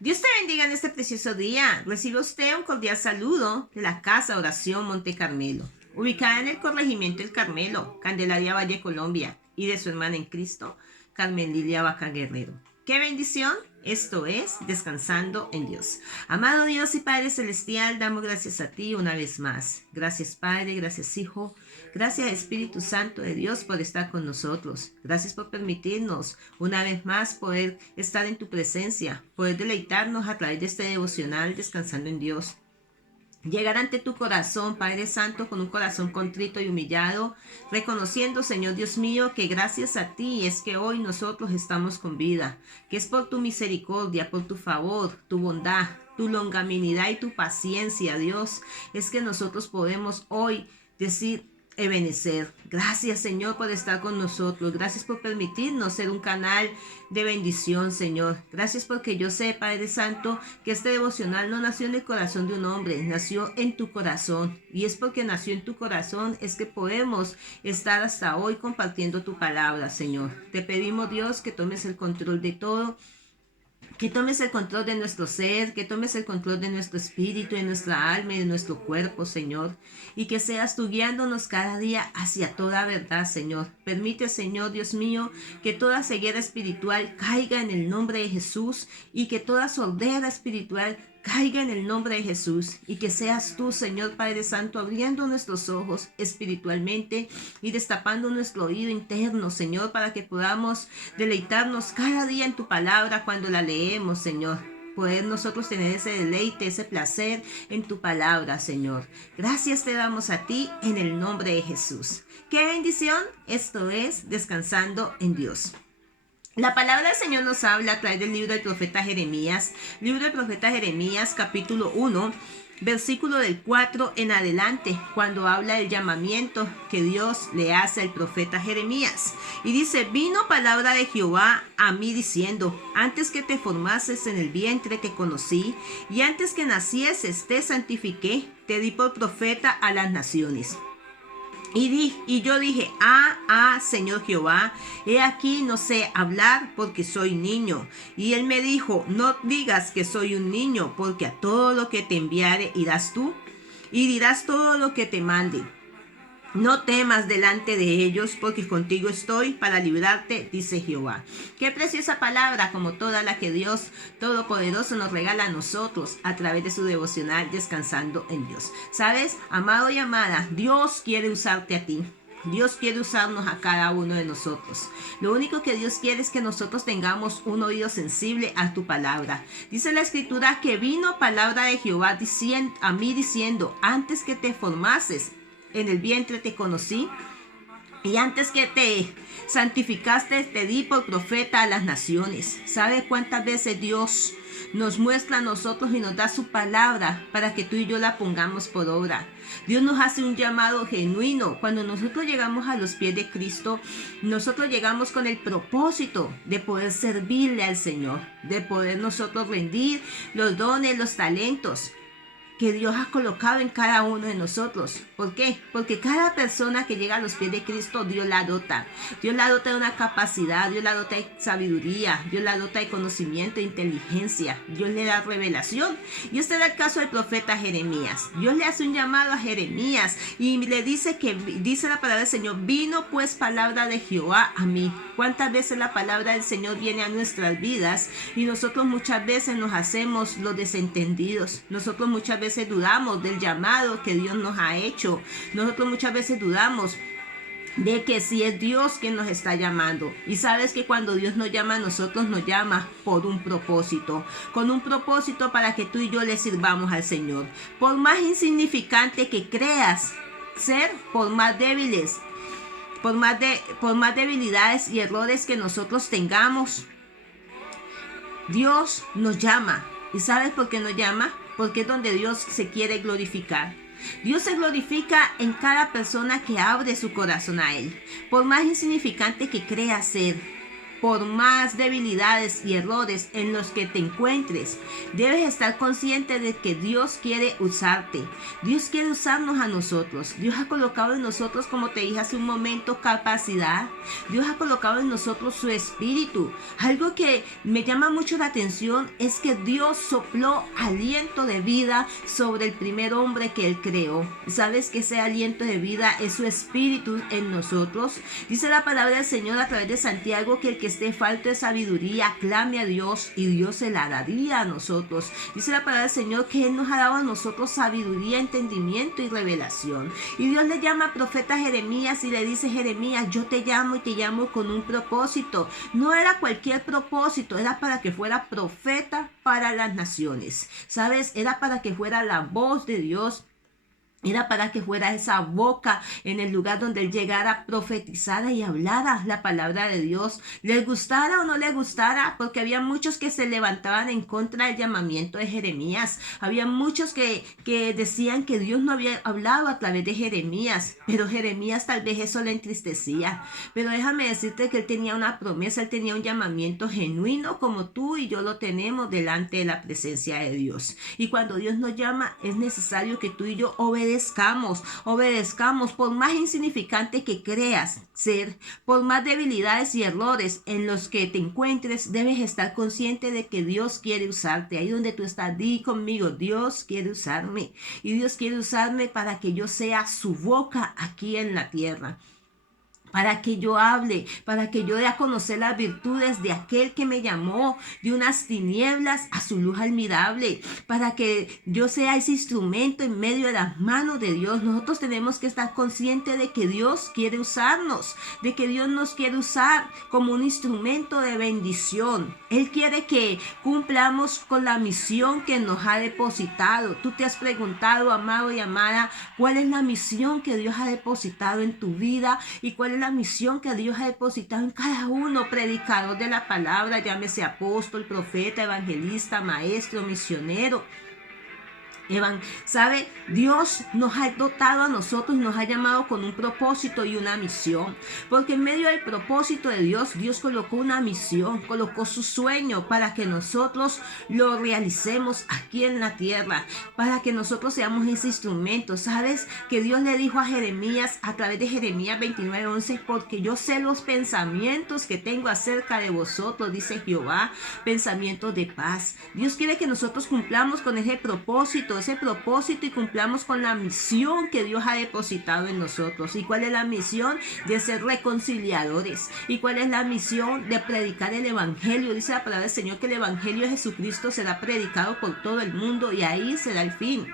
Dios te bendiga en este precioso día. Recibe usted un cordial saludo de la Casa Oración Monte Carmelo, ubicada en el corregimiento El Carmelo, Candelaria Valle, Colombia, y de su hermana en Cristo, Carmen Lilia Vaca Guerrero. ¡Qué bendición! Esto es Descansando en Dios. Amado Dios y Padre Celestial, damos gracias a ti una vez más. Gracias Padre, gracias Hijo, gracias Espíritu Santo de Dios por estar con nosotros. Gracias por permitirnos una vez más poder estar en tu presencia, poder deleitarnos a través de este devocional Descansando en Dios. Llegar ante tu corazón, Padre Santo, con un corazón contrito y humillado, reconociendo, Señor Dios mío, que gracias a ti es que hoy nosotros estamos con vida, que es por tu misericordia, por tu favor, tu bondad, tu longanimidad y tu paciencia, Dios, es que nosotros podemos hoy decir, Ebenezer. Gracias, Señor, por estar con nosotros. Gracias por permitirnos ser un canal de bendición, Señor. Gracias porque yo sé, Padre Santo, que este devocional no nació en el corazón de un hombre, nació en tu corazón. Y es porque nació en tu corazón es que podemos estar hasta hoy compartiendo tu palabra, Señor. Te pedimos, Dios, que tomes el control de todo, que tomes el control de nuestro ser, que tomes el control de nuestro espíritu, de nuestra alma y de nuestro cuerpo, Señor. Y que seas tú guiándonos cada día hacia toda verdad, Señor. Permite, Señor Dios mío, que toda ceguera espiritual caiga en el nombre de Jesús y que toda sordera espiritual caiga en el nombre de Jesús y que seas tú, Señor Padre Santo, abriendo nuestros ojos espiritualmente y destapando nuestro oído interno, Señor, para que podamos deleitarnos cada día en tu palabra cuando la leemos, Señor. Poder nosotros tener ese deleite, ese placer en tu palabra, Señor. Gracias te damos a ti en el nombre de Jesús. ¡Qué bendición! Esto es Descansando en Dios. La palabra del Señor nos habla a través del libro del profeta Jeremías, capítulo 1, versículo del 4 en adelante, cuando habla del llamamiento que Dios le hace al profeta Jeremías. Y dice, vino palabra de Jehová a mí diciendo, antes que te formases en el vientre te conocí, y antes que nacieses te santifiqué, te di por profeta a las naciones. Y yo dije, Señor Jehová, he aquí no sé hablar porque soy niño. Y él me dijo, no digas que soy un niño, porque a todo lo que te enviare irás tú, y dirás todo lo que te mande. No temas delante de ellos, porque contigo estoy para librarte, dice Jehová. Qué preciosa palabra, como toda la que Dios Todopoderoso nos regala a nosotros a través de su devocional Descansando en Dios. ¿Sabes, amado y amada? Dios quiere usarte a ti. Dios quiere usarnos a cada uno de nosotros. Lo único que Dios quiere es que nosotros tengamos un oído sensible a tu palabra. Dice la Escritura que vino palabra de Jehová a mí diciendo, antes que te formases en el vientre te conocí, y antes que te santificaste te di por profeta a las naciones. ¿Sabe cuántas veces Dios nos muestra a nosotros y nos da su palabra para que tú y yo la pongamos por obra? Dios nos hace un llamado genuino. Cuando nosotros llegamos a los pies de Cristo, nosotros llegamos con el propósito de poder servirle al Señor, de poder nosotros rendir los dones, los talentos que Dios ha colocado en cada uno de nosotros. ¿Por qué? Porque cada persona que llega a los pies de Cristo, Dios la dota. Dios la dota de una capacidad, Dios la dota de sabiduría, Dios la dota de conocimiento e inteligencia. Dios le da revelación. Y este era el caso del profeta Jeremías. Dios le hace un llamado a Jeremías y le dice dice la palabra del Señor, vino pues palabra de Jehová a mí. ¿Cuántas veces la palabra del Señor viene a nuestras vidas? Y nosotros muchas veces nos hacemos los desentendidos. Nosotros muchas veces dudamos del llamado que Dios nos ha hecho. Nosotros muchas veces dudamos de que si es Dios quien nos está llamando. Y sabes que cuando Dios nos llama a nosotros, nos llama por un propósito. Con un propósito para que tú y yo le sirvamos al Señor. Por más insignificante que creas ser, por más débiles, por más debilidades y errores que nosotros tengamos, Dios nos llama. ¿Y sabes por qué nos llama? Porque es donde Dios se quiere glorificar. Dios se glorifica en cada persona que abre su corazón a Él. Por más insignificante que crea ser, por más debilidades y errores en los que te encuentres, debes estar consciente de que Dios quiere usarte. Dios quiere usarnos a nosotros. Dios ha colocado en nosotros, como te dije hace un momento, capacidad. Dios ha colocado en nosotros su espíritu. Algo que me llama mucho la atención es que Dios sopló aliento de vida sobre el primer hombre que Él creó. ¿Sabes que ese aliento de vida es su espíritu en nosotros? Dice la palabra del Señor a través de Santiago que el que esté falto de sabiduría clame a Dios y Dios se la daría a nosotros. Dice la palabra del Señor que Él nos ha dado a nosotros sabiduría, entendimiento y revelación. Y Dios le llama a profeta Jeremías y le dice: Jeremías, yo te llamo y te llamo con un propósito. No era cualquier propósito, era para que fuera profeta para las naciones. ¿Sabes? Era para que fuera la voz de Dios. Era para que fuera esa boca en el lugar donde Él llegara, profetizara y hablara la palabra de Dios. Les gustara o no les gustara, porque había muchos que se levantaban en contra del llamamiento de Jeremías. Había muchos que decían que Dios no había hablado a través de Jeremías, pero Jeremías tal vez eso le entristecía. Pero déjame decirte que él tenía una promesa, él tenía un llamamiento genuino como tú y yo lo tenemos delante de la presencia de Dios. Y cuando Dios nos llama, es necesario que tú y yo obedezcamos, por más insignificante que creas ser, por más debilidades y errores en los que te encuentres, debes estar consciente de que Dios quiere usarte. Ahí donde tú estás, di conmigo: Dios quiere usarme, y Dios quiere usarme para que yo sea su boca aquí en la tierra. Para que yo hable, para que yo dé a conocer las virtudes de aquel que me llamó de unas tinieblas a su luz admirable, para que yo sea ese instrumento en medio de las manos de Dios. Nosotros tenemos que estar conscientes de que Dios quiere usarnos, de que Dios nos quiere usar como un instrumento de bendición. Él quiere que cumplamos con la misión que nos ha depositado. Tú te has preguntado, amado y amada, ¿cuál es la misión que Dios ha depositado en tu vida y cuál es la misión que Dios ha depositado en cada uno? Predicador de la palabra, llámese apóstol, profeta, evangelista, maestro, misionero. ¿Sabe? Dios nos ha dotado a nosotros y nos ha llamado con un propósito y una misión. Porque en medio del propósito de Dios, Dios colocó una misión, colocó su sueño para que nosotros lo realicemos aquí en la tierra, para que nosotros seamos ese instrumento. ¿Sabes? Que Dios le dijo a Jeremías a través de Jeremías 29:11: porque yo sé los pensamientos que tengo acerca de vosotros, dice Jehová, pensamientos de paz. Dios quiere que nosotros cumplamos con ese propósito y cumplamos con la misión que Dios ha depositado en nosotros. ¿Y cuál es la misión? De ser reconciliadores. ¿Y cuál es la misión? De predicar el evangelio. Dice la palabra del Señor que el evangelio de Jesucristo será predicado por todo el mundo y ahí será el fin.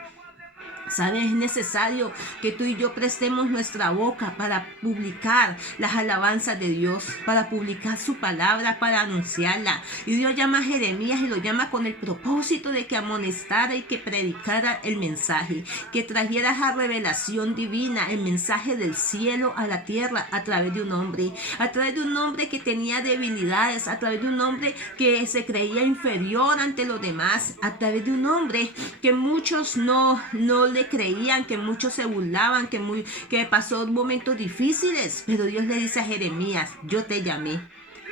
¿Sabes? Es necesario que tú y yo prestemos nuestra boca para publicar las alabanzas de Dios, para publicar su palabra, para anunciarla. Y Dios llama a Jeremías y lo llama con el propósito de que amonestara y que predicara el mensaje, que trajera esa revelación divina, el mensaje del cielo a la tierra a través de un hombre que tenía debilidades, a través de un hombre que se creía inferior ante los demás, a través de un hombre que muchos no le creían, que muchos se burlaban, que pasó momentos difíciles, pero Dios le dice a Jeremías: yo te llamé.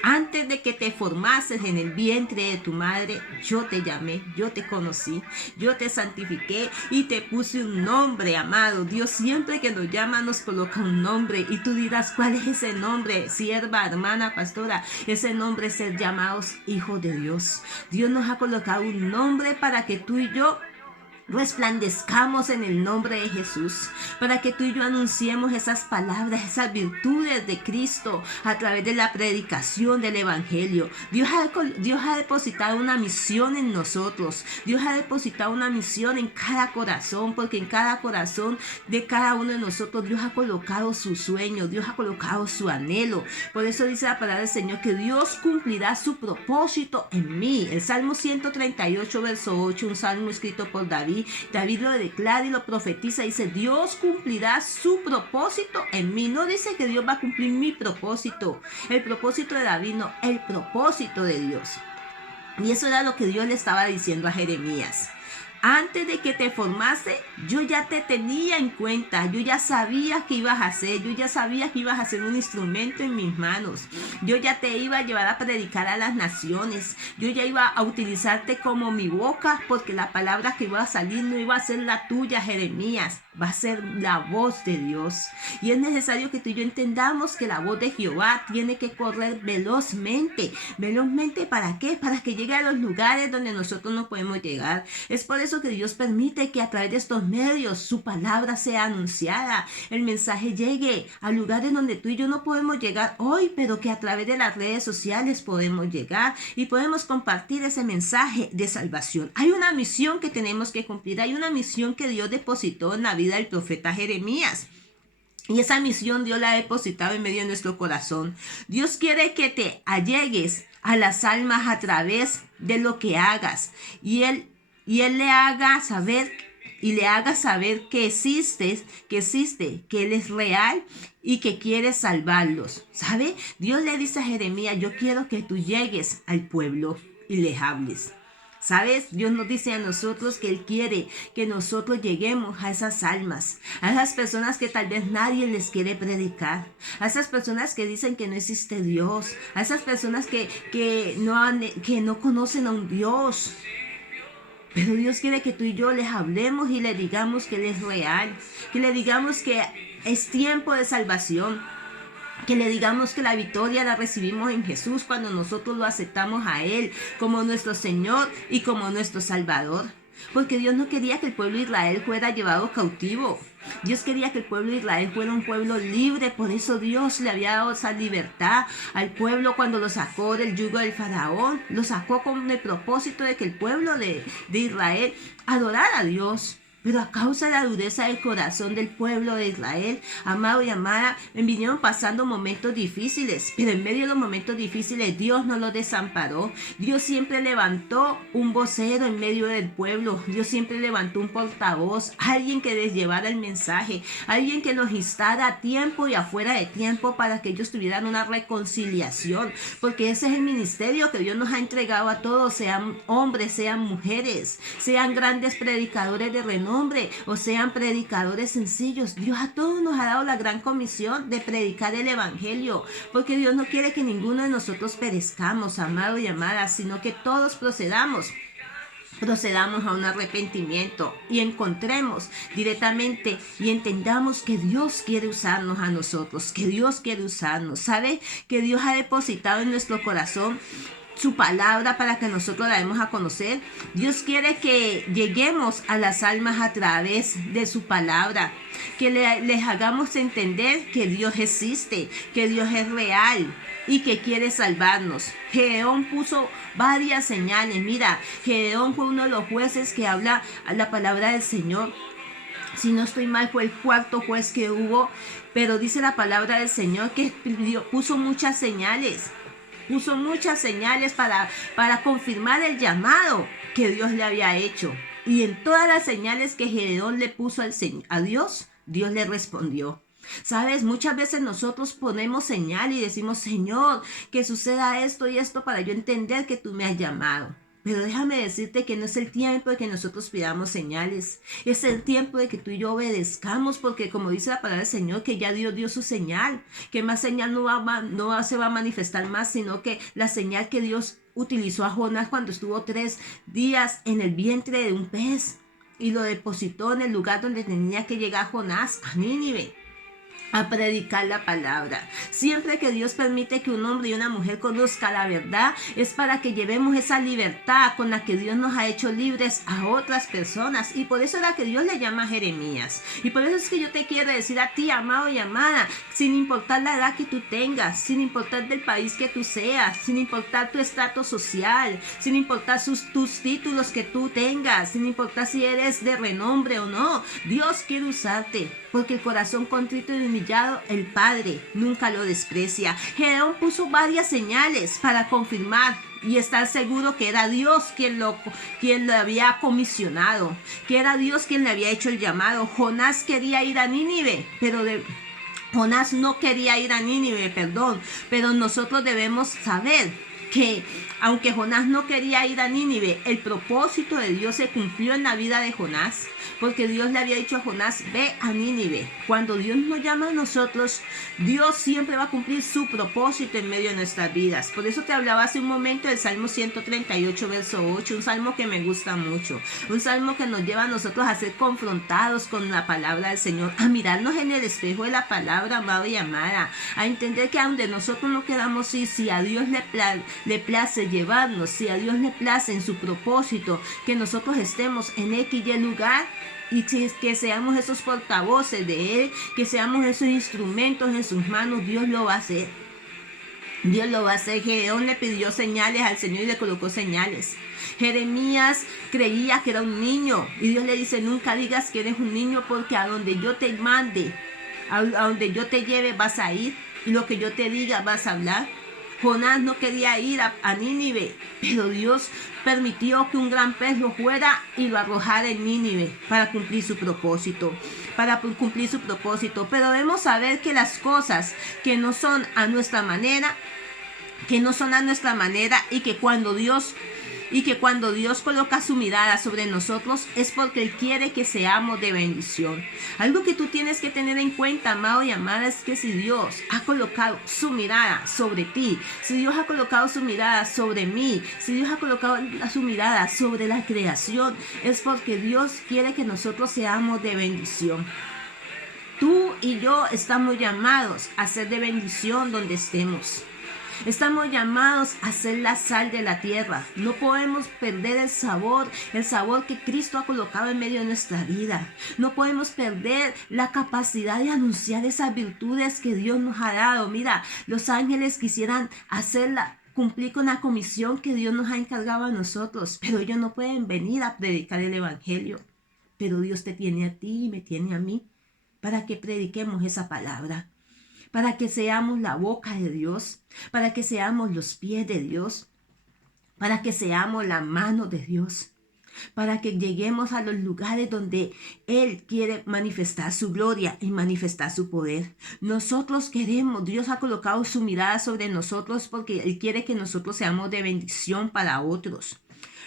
Antes de que te formases en el vientre de tu madre, yo te llamé, yo te conocí, yo te santifiqué y te puse un nombre, amado. Dios siempre que nos llama nos coloca un nombre y tú dirás: ¿cuál es ese nombre? Sierva, hermana, pastora, ese nombre es ser llamados hijos de Dios. Dios nos ha colocado un nombre para que tú y yo resplandezcamos en el nombre de Jesús, para que tú y yo anunciemos esas palabras, esas virtudes de Cristo a través de la predicación del evangelio. Dios ha depositado una misión en nosotros. Dios ha depositado una misión en cada corazón, porque en cada corazón de cada uno de nosotros Dios ha colocado su sueño, Dios ha colocado su anhelo. Por eso dice la palabra del Señor que Dios cumplirá su propósito en mí. El Salmo 138 verso 8, un salmo escrito por David. David lo declara y lo profetiza, dice: Dios cumplirá su propósito en mí. No dice que Dios va a cumplir mi propósito, el propósito de David, no, el propósito de Dios. Y eso era lo que Dios le estaba diciendo a Jeremías. Antes de que te formase, yo ya te tenía en cuenta, yo ya sabía que ibas a hacer, yo ya sabía que ibas a ser un instrumento en mis manos, yo ya te iba a llevar a predicar a las naciones, yo ya iba a utilizarte como mi boca, porque la palabra que iba a salir no iba a ser la tuya, Jeremías, va a ser la voz de Dios. Y es necesario que tú y yo entendamos que la voz de Jehová tiene que correr velozmente. ¿Velozmente para qué? Para que llegue a los lugares donde nosotros no podemos llegar. Es por eso que Dios permite que a través de estos medios su palabra sea anunciada, el mensaje llegue a lugares donde tú y yo no podemos llegar hoy, pero que a través de las redes sociales podemos llegar y podemos compartir ese mensaje de salvación. Hay una misión que tenemos que cumplir, hay una misión que Dios depositó en la vida del profeta Jeremías. Y esa misión Dios la ha depositado en medio de nuestro corazón. Dios quiere que te allegues a las almas a través de lo que hagas. Y Él le haga saber que existe, que Él es real y que quiere salvarlos. ¿Sabe? Dios le dice a Jeremías, yo quiero que tú llegues al pueblo y les hables. ¿Sabes? Dios nos dice a nosotros que Él quiere que nosotros lleguemos a esas almas, a esas personas que tal vez nadie les quiere predicar, a esas personas que dicen que no existe Dios, a esas personas que no conocen a un Dios. Pero Dios quiere que tú y yo les hablemos y le digamos que Él es real, que le digamos que es tiempo de salvación, que le digamos que la victoria la recibimos en Jesús cuando nosotros lo aceptamos a Él como nuestro Señor y como nuestro Salvador. Porque Dios no quería que el pueblo de Israel fuera llevado cautivo. Dios quería que el pueblo de Israel fuera un pueblo libre. Por eso Dios le había dado esa libertad al pueblo cuando lo sacó del yugo del faraón. Lo sacó con el propósito de que el pueblo de Israel adorara a Dios. Pero a causa de la dureza del corazón del pueblo de Israel, amado y amada, vinieron pasando momentos difíciles. Pero en medio de los momentos difíciles, Dios no los desamparó. Dios siempre levantó un vocero en medio del pueblo. Dios siempre levantó un portavoz, alguien que les llevara el mensaje, alguien que los instara a tiempo y afuera de tiempo para que ellos tuvieran una reconciliación. Porque ese es el ministerio que Dios nos ha entregado a todos, sean hombres, sean mujeres, sean grandes predicadores de renombre, o sean predicadores sencillos. Dios a todos nos ha dado la gran comisión de predicar el evangelio, porque Dios no quiere que ninguno de nosotros perezcamos, amado y amada, sino que todos procedamos a un arrepentimiento y encontremos directamente y entendamos que Dios quiere usarnos a nosotros, que Dios quiere usarnos. ¿Sabe? Que Dios ha depositado en nuestro corazón su palabra para que nosotros la demos a conocer. Dios quiere que lleguemos a las almas a través de su palabra, que les hagamos entender que Dios existe, que Dios es real y que quiere salvarnos. Gedeón puso varias señales. Mira, Gedeón fue uno de los jueces que habla la palabra del Señor. Si no estoy mal, fue el cuarto juez que hubo, pero dice la palabra del Señor que puso muchas señales. Puso muchas señales para confirmar el llamado que Dios le había hecho. Y en todas las señales que Gedeón le puso a Dios, Dios le respondió. ¿Sabes? Muchas veces nosotros ponemos señal y decimos, Señor, que suceda esto y esto para yo entender que tú me has llamado. Pero déjame decirte que no es el tiempo de que nosotros pidamos señales. Es el tiempo de que tú y yo obedezcamos, porque como dice la palabra del Señor, que ya Dios dio su señal, que más señal no se va a manifestar más, sino que la señal que Dios utilizó a Jonás cuando estuvo 3 días en el vientre de un pez y lo depositó en el lugar donde tenía que llegar Jonás, a Nínive, a predicar la palabra. Siempre que Dios permite que un hombre y una mujer conozca la verdad, es para que llevemos esa libertad con la que Dios nos ha hecho libres a otras personas. Y por eso es la que Dios le llama a Jeremías. Y por eso es que yo te quiero decir a ti, amado y amada, sin importar la edad que tú tengas, sin importar del país que tú seas, sin importar tu estatus social, sin importar tus títulos que tú tengas, sin importar si eres de renombre o no, Dios quiere usarte, porque el corazón contrito y humillado, el Padre nunca lo desprecia. Gedeón puso varias señales para confirmar y estar seguro que era Dios quien lo había comisionado, que era Dios quien le había hecho el llamado. Jonás quería ir a Nínive, Jonás no quería ir a Nínive, pero nosotros debemos saber que Aunque Jonás no quería ir a Nínive, el propósito de Dios se cumplió en la vida de Jonás, porque Dios le había dicho a Jonás, ve a Nínive. Cuando Dios nos llama a nosotros, Dios siempre va a cumplir su propósito en medio de nuestras vidas. Por eso te hablaba hace un momento del Salmo 138, verso 8, un salmo que me gusta mucho, un salmo que nos lleva a nosotros a ser confrontados con la palabra del Señor, a mirarnos en el espejo de la palabra, amado y amada, a entender que donde nosotros no queramos ir, si a Dios le place llevarnos, si a Dios le place en su propósito que nosotros estemos en X y lugar, y que seamos esos portavoces de Él, que seamos esos instrumentos en sus manos, Dios lo va a hacer. Dios lo va a hacer. Gedeón le pidió señales al Señor y le colocó señales. Jeremías creía que era un niño y Dios le dice, nunca digas que eres un niño, porque a donde yo te mande, a donde yo te lleve vas a ir, y lo que yo te diga vas a hablar. Jonás no quería ir a Nínive, pero Dios permitió que un gran pez lo fuera y lo arrojara en Nínive para cumplir su propósito. Pero debemos saber que las cosas que no son a nuestra manera, y que cuando Dios coloca su mirada sobre nosotros es porque Él quiere que seamos de bendición. Algo que tú tienes que tener en cuenta, amado y amada, es que si Dios ha colocado su mirada sobre ti, si Dios ha colocado su mirada sobre mí, si Dios ha colocado su mirada sobre la creación, es porque Dios quiere que nosotros seamos de bendición. Tú y yo estamos llamados a ser de bendición donde estemos. Estamos llamados a ser la sal de la tierra. No podemos perder el sabor que Cristo ha colocado en medio de nuestra vida. No podemos perder la capacidad de anunciar esas virtudes que Dios nos ha dado. Mira, los ángeles quisieran cumplir con la comisión que Dios nos ha encargado a nosotros, pero ellos no pueden venir a predicar el evangelio. Pero Dios te tiene a ti y me tiene a mí para que prediquemos esa palabra, para que seamos la boca de Dios, para que seamos los pies de Dios, para que seamos la mano de Dios, para que lleguemos a los lugares donde Él quiere manifestar su gloria y manifestar su poder. Nosotros queremos, Dios ha colocado su mirada sobre nosotros porque Él quiere que nosotros seamos de bendición para otros.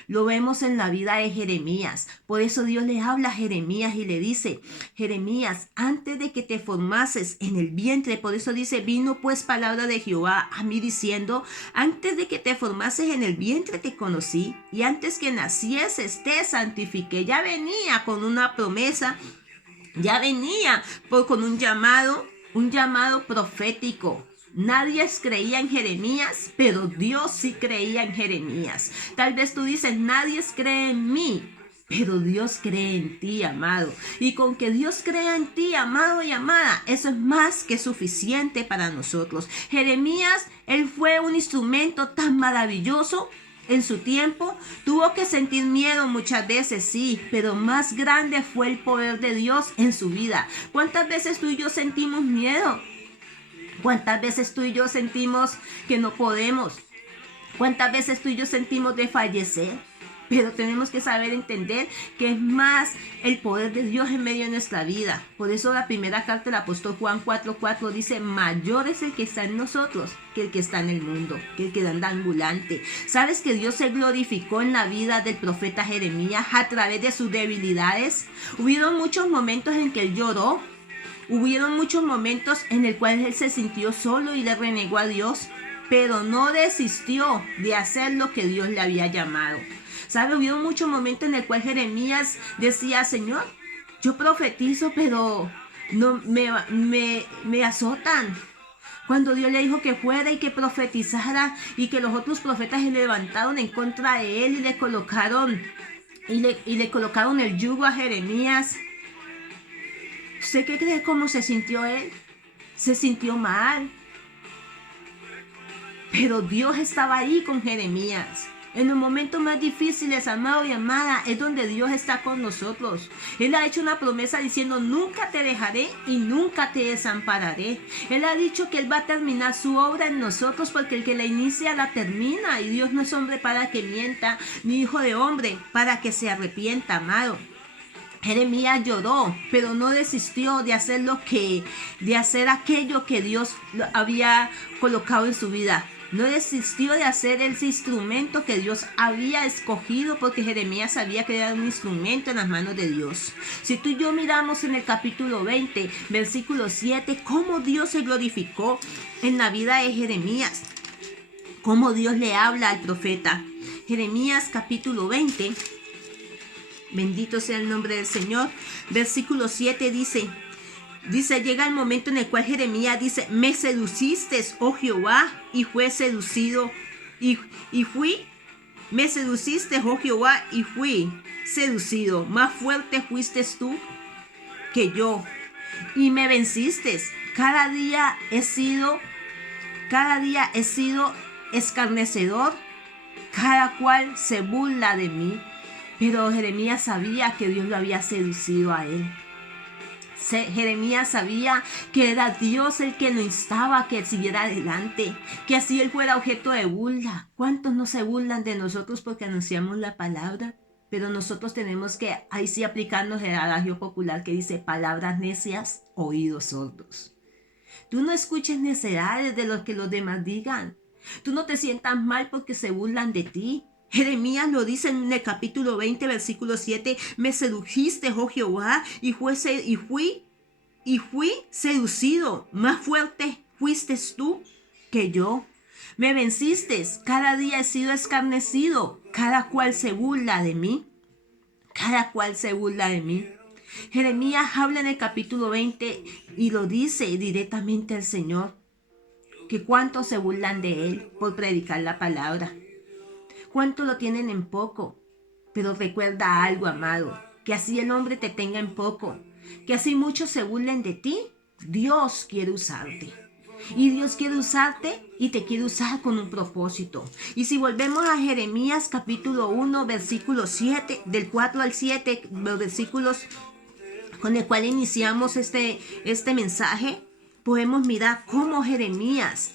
Lo vemos en la vida de Jeremías. Por eso Dios le habla a Jeremías y le dice, Jeremías, antes de que te formases en el vientre, por eso dice, vino pues palabra de Jehová a mí diciendo, antes de que te formases en el vientre te conocí, y antes que nacieses te santifiqué. Ya venía con una promesa, ya venía con un llamado profético. Nadie creía en Jeremías, pero Dios sí creía en Jeremías. Tal vez tú dices, nadie cree en mí, pero Dios cree en ti, amado. Y con que Dios crea en ti, amado y amada, eso es más que suficiente para nosotros. Jeremías, él fue un instrumento tan maravilloso. En su tiempo tuvo que sentir miedo muchas veces, sí, pero más grande fue el poder de Dios en su vida. ¿Cuántas veces tú y yo sentimos miedo? ¿Cuántas veces tú y yo sentimos que no podemos? ¿Cuántas veces tú y yo sentimos de fallecer? Pero tenemos que saber entender que es más el poder de Dios en medio de nuestra vida. Por eso la primera carta del apóstol Juan 4:4 dice, mayor es el que está en nosotros que el que está en el mundo, que el que anda ambulante. ¿Sabes que Dios se glorificó en la vida del profeta Jeremías a través de sus debilidades? Hubieron muchos momentos en que él lloró. Hubieron muchos momentos en el cual él se sintió solo y le renegó a Dios, pero no desistió de hacer lo que Dios le había llamado. ¿Sabe? Hubieron muchos momentos en el cual Jeremías decía, Señor, yo profetizo, pero no me azotan. Cuando Dios le dijo que fuera y que profetizara y que los otros profetas se levantaron en contra de él y le colocaron el yugo a Jeremías. ¿Usted qué cree cómo se sintió él? Se sintió mal. Pero Dios estaba ahí con Jeremías. En los momentos más difíciles, amado y amada, es donde Dios está con nosotros. Él ha hecho una promesa diciendo, nunca te dejaré y nunca te desampararé. Él ha dicho que Él va a terminar su obra en nosotros porque el que la inicia la termina. Y Dios no es hombre para que mienta, ni hijo de hombre para que se arrepienta, amado. Jeremías lloró, pero no desistió de hacer aquello que Dios había colocado en su vida. no desistió de hacer ese instrumento que Dios había escogido, porque Jeremías sabía que era un instrumento en las manos de Dios. Si tú y yo miramos en el capítulo 20, versículo 7, cómo Dios se glorificó en la vida de Jeremías, cómo Dios le habla al profeta. Jeremías capítulo 20, bendito sea el nombre del Señor, versículo 7 dice, llega el momento en el cual Jeremías dice, me seduciste, oh Jehová, y fue seducido, me seduciste, oh Jehová, y fui seducido. Más fuerte fuiste tú que yo, y me venciste. Cada día he sido escarnecedor, cada cual se burla de mí. Pero Jeremías sabía que Dios lo había seducido a él. Jeremías sabía que era Dios el que lo instaba a que siguiera adelante, que así él fuera objeto de burla. ¿Cuántos no se burlan de nosotros porque anunciamos la palabra? Pero nosotros tenemos que, ahí sí, aplicarnos el adagio popular que dice, palabras necias, oídos sordos. Tú no escuches necedades de lo que los demás digan. Tú no te sientas mal porque se burlan de ti. Jeremías lo dice en el capítulo 20, versículo 7, me sedujiste, oh Jehová, y fui seducido. Más fuerte fuiste tú que yo. Me venciste, cada día he sido escarnecido, cada cual se burla de mí. Cada cual se burla de mí. Jeremías habla en el capítulo 20 y lo dice directamente al Señor, que cuántos se burlan de él por predicar la palabra. Cuánto lo tienen en poco, pero recuerda algo, amado, que así el hombre te tenga en poco, que así muchos se burlen de ti. Dios quiere usarte. Y Dios quiere usarte y te quiere usar con un propósito. Y si volvemos a Jeremías capítulo 1, versículo 7, del 4 al 7, los versículos con el cual iniciamos este mensaje, podemos mirar cómo Jeremías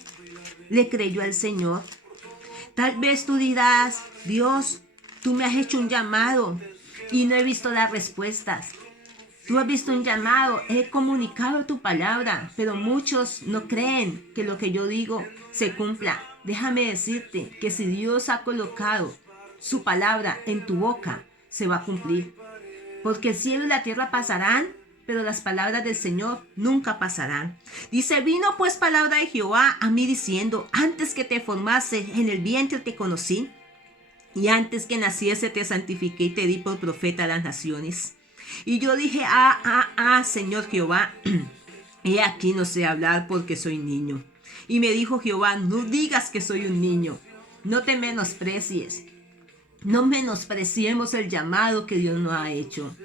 le creyó al Señor. Tal vez tú dirás, Dios, tú me has hecho un llamado y no he visto las respuestas. Tú has visto un llamado, he comunicado tu palabra, pero muchos no creen que lo que yo digo se cumpla. Déjame decirte que si Dios ha colocado su palabra en tu boca, se va a cumplir. Porque el cielo y la tierra pasarán, pero las palabras del Señor nunca pasarán. Dice, vino pues palabra de Jehová a mí diciendo, antes que te formase en el vientre te conocí, y antes que naciese te santifiqué y te di por profeta a las naciones. Y yo dije, Señor Jehová, he aquí no sé hablar porque soy niño. Y me dijo Jehová, no digas que soy un niño, no te menosprecies, no menospreciemos el llamado que Dios nos ha hecho.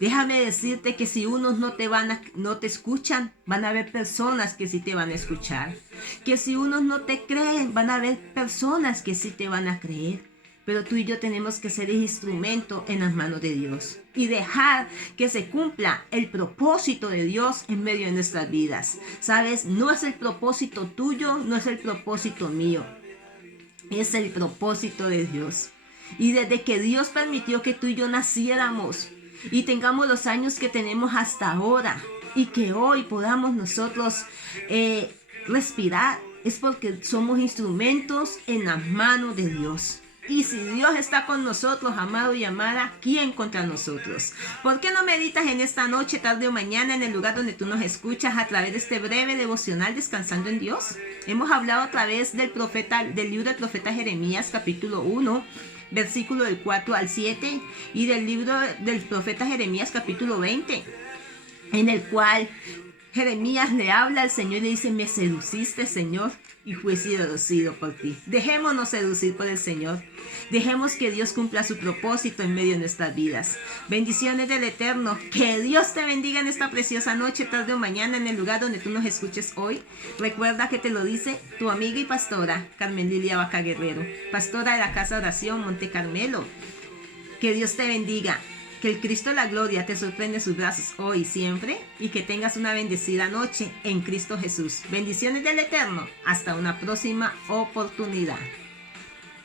Déjame decirte que si unos no te escuchan, van a haber personas que sí te van a escuchar. Que si unos no te creen, van a haber personas que sí te van a creer. Pero tú y yo tenemos que ser el instrumento en las manos de Dios y dejar que se cumpla el propósito de Dios en medio de nuestras vidas. ¿Sabes? No es el propósito tuyo, no es el propósito mío. Es el propósito de Dios. Y desde que Dios permitió que tú y yo naciéramos y tengamos los años que tenemos hasta ahora y que hoy podamos nosotros respirar, es porque somos instrumentos en las manos de Dios. Y si Dios está con nosotros, amado y amada, ¿quién contra nosotros? ¿Por qué no meditas en esta noche, tarde o mañana en el lugar donde tú nos escuchas a través de este breve devocional Descansando en Dios? Hemos hablado a través del libro del profeta Jeremías, capítulo 1, versículo del 4 al 7, y del libro del profeta Jeremías, capítulo 20, en el cual Jeremías le habla al Señor y le dice, me seduciste, Señor, y fui seducido por ti. Dejémonos seducir por el Señor. Dejemos que Dios cumpla su propósito en medio de nuestras vidas. Bendiciones del Eterno. Que Dios te bendiga en esta preciosa noche, tarde o mañana, en el lugar donde tú nos escuches hoy. Recuerda que te lo dice tu amiga y pastora, Carmen Lilia Vaca Guerrero, pastora de la Casa de Oración Monte Carmelo. Que Dios te bendiga. Que el Cristo de la Gloria te sorprenda en sus brazos hoy y siempre, y que tengas una bendecida noche en Cristo Jesús. Bendiciones del Eterno. Hasta una próxima oportunidad.